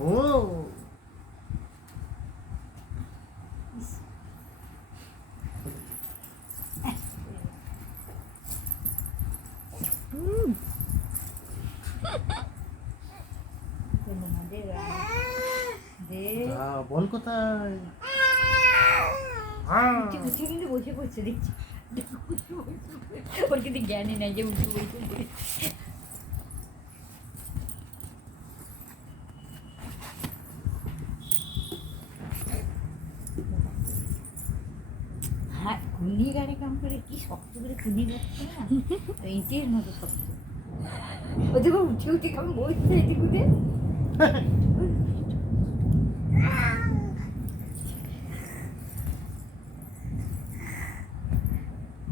ও বল কোথায়? কিন্তু বসে পড়ছে দেখছি, ওর কিন্তু জ্ঞানই নাই যে উঠে বসে। হ্যাঁ, কুনি গাড়ি কাম করে কি শক্ত করে কুনি যাচ্ছে না, ইটের মতো শক্ত। ওদের উঠে উঠে কেমন বসছে এদিক উঠে।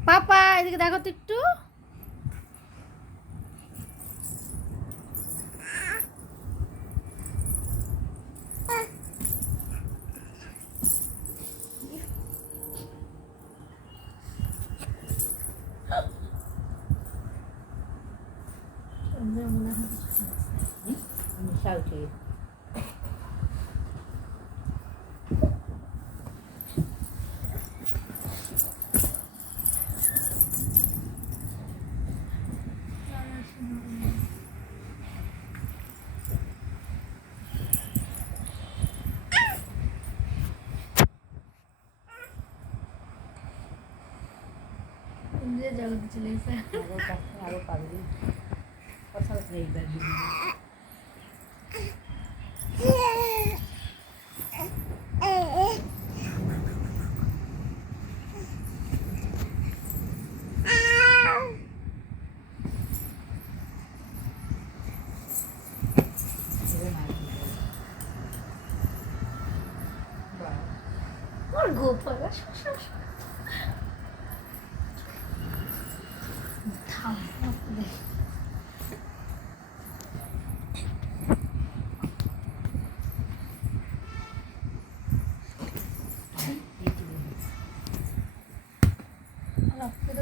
পাপা এদিকে দেখো তো একটু। জগতে চলে এসে আরো পারবি কথা এইবার গোপাল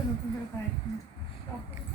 নতুন করে